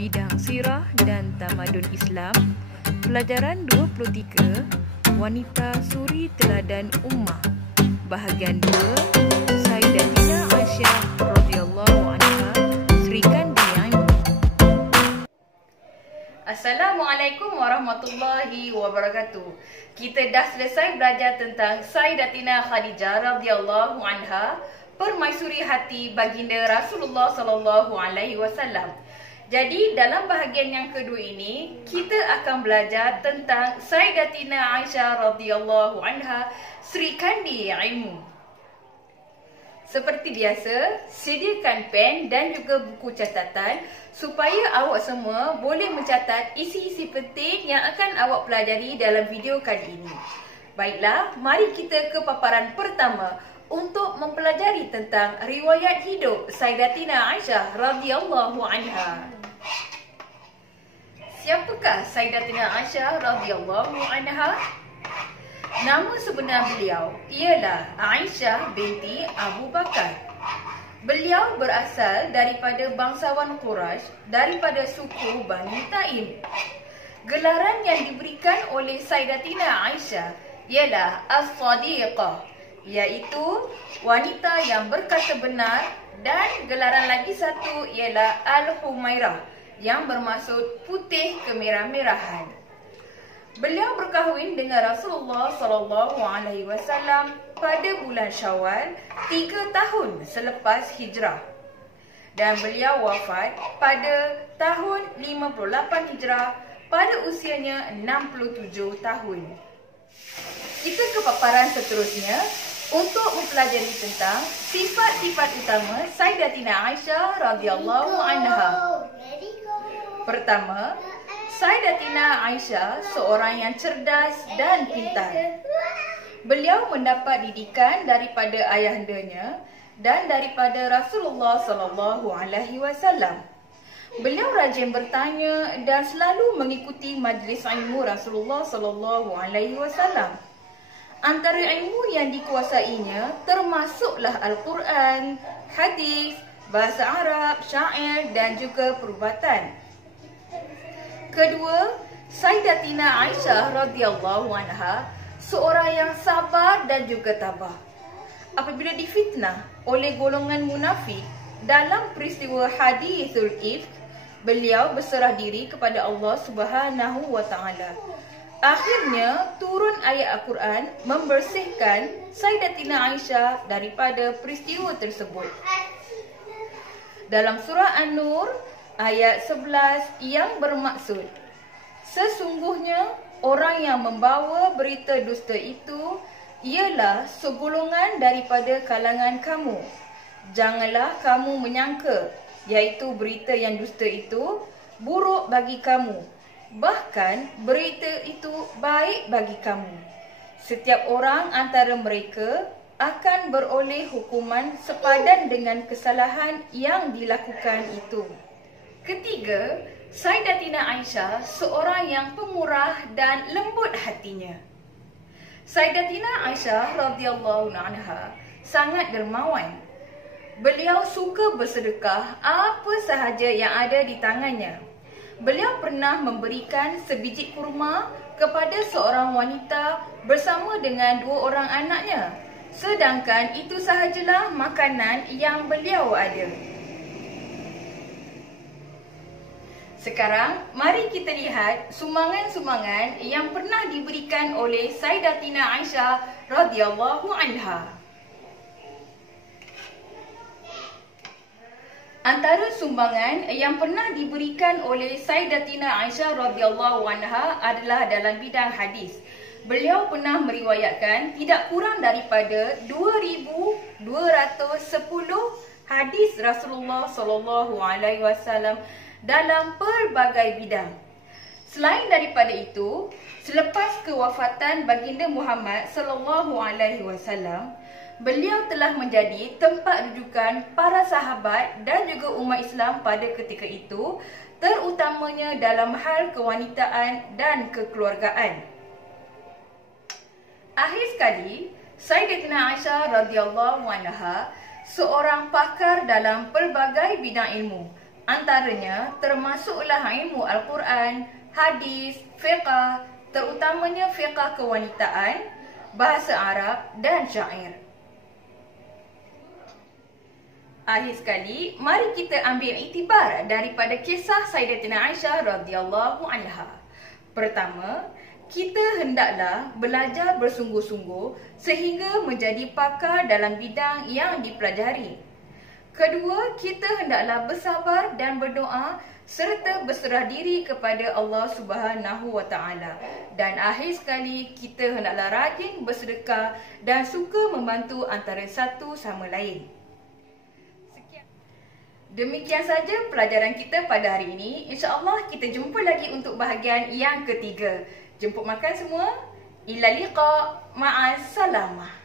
Bidang Sirah dan Tamadun Islam, Pelajaran 23, Wanita Suri Teladan Ummah, Bahagian 2, Sayyidatina Aisyah radhiyallahu anha, Sri Kandi Aimu. Assalamualaikum warahmatullahi wabarakatuh. Kita dah selesai belajar tentang Sayyidatina Khadijah radhiyallahu anha, permaisuri hati baginda Rasulullah sallallahu alaihi wasallam. Jadi dalam bahagian yang kedua ini kita akan belajar tentang Sayyidatina Aisyah radhiyallahu anha, Sri Kandi Ilmu. Seperti biasa, sediakan pen dan juga buku catatan supaya awak semua boleh mencatat isi-isi penting yang akan awak pelajari dalam video kali ini. Baiklah, mari kita ke paparan pertama untuk mempelajari tentang riwayat hidup Sayyidatina Aisyah radhiyallahu anha. Siapakah Sayyidatina Aisyah radhiyallahu anha? Nama sebenar beliau ialah Aisyah binti Abu Bakar. Beliau berasal daripada bangsawan Quraisy daripada suku Bani Taim. Gelaran yang diberikan oleh Sayyidatina Aisyah ialah As-Sadiqah, iaitu wanita yang berkata benar, dan gelaran lagi satu ialah Al-Humairah yang bermaksud putih kemerah-merahan. Beliau berkahwin dengan Rasulullah sallallahu alaihi wasallam pada bulan Syawal 3 tahun selepas hijrah. Dan beliau wafat pada tahun 58 hijrah pada usianya 67 tahun. Kita ke paparan seterusnya untuk mempelajari tentang sifat-sifat utama Sayyidatina Aisyah radhiyallahu anha. Pertama, Sayyidatina Aisyah seorang yang cerdas dan pintar. Beliau mendapat didikan daripada ayahandanya dan daripada Rasulullah sallallahu alaihi wasallam. Beliau rajin bertanya dan selalu mengikuti majlis ilmu Rasulullah sallallahu alaihi wasallam. Antara ilmu yang dikuasainya termasuklah Al-Quran, hadis, bahasa Arab, syair dan juga perubatan. Kedua, Sayyidatina Aisyah radhiyallahu anha seorang yang sabar dan juga tabah. Apabila difitnah oleh golongan munafik dalam peristiwa Hadithul Ifk, beliau berserah diri kepada Allah Subhanahu wa taala. Akhirnya turun ayat Al-Quran membersihkan Sayyidatina Aisyah daripada peristiwa tersebut. Dalam surah An-Nur ayat 11 yang bermaksud, sesungguhnya orang yang membawa berita dusta itu ialah segolongan daripada kalangan kamu. Janganlah kamu menyangka, iaitu berita yang dusta itu buruk bagi kamu. Bahkan berita itu baik bagi kamu. Setiap orang antara mereka akan beroleh hukuman sepadan dengan kesalahan yang dilakukan itu. Ketiga, Sayyidatina Aisyah seorang yang pemurah dan lembut hatinya. Sayyidatina Aisyah radhiyallahu anha sangat dermawan. Beliau suka bersedekah apa sahaja yang ada di tangannya. Beliau pernah memberikan sebiji kurma kepada seorang wanita bersama dengan 2 orang anaknya. Sedangkan itu sahajalah makanan yang beliau ada. Sekarang, mari kita lihat sumbangan-sumbangan yang pernah diberikan oleh Sayyidatina Aisyah radhiyallahu anha. Antara sumbangan yang pernah diberikan oleh Sayyidatina Aisyah radhiyallahu anha adalah dalam bidang hadis. Beliau pernah meriwayatkan tidak kurang daripada 2,210 hadis Rasulullah sallallahu alaihi wasallam dalam pelbagai bidang. Selain daripada itu, selepas kewafatan baginda Muhammad sallallahu alaihi wasallam, beliau telah menjadi tempat rujukan para sahabat dan juga umat Islam pada ketika itu, terutamanya dalam hal kewanitaan dan kekeluargaan. Akhir sekali, Sayyidatina Aisyah radhiyallahu anha seorang pakar dalam pelbagai bidang ilmu. Antaranya termasuklah ilmu Al-Quran, hadis, fiqh, terutamanya fiqh kewanitaan, bahasa Arab dan syair. Akhir sekali, mari kita ambil iktibar daripada kisah Sayyidatina Aisyah radhiyallahu anha. Pertama, kita hendaklah belajar bersungguh-sungguh sehingga menjadi pakar dalam bidang yang dipelajari. Kedua, kita hendaklah bersabar dan berdoa serta berserah diri kepada Allah Subhanahu wa taala. Dan akhir sekali, kita hendaklah rajin bersedekah dan suka membantu antara satu sama lain. Demikian saja pelajaran kita pada hari ini. InsyaAllah kita jumpa lagi untuk bahagian yang ketiga. Jemput makan semua. Ila liqa. Ma'as salamah.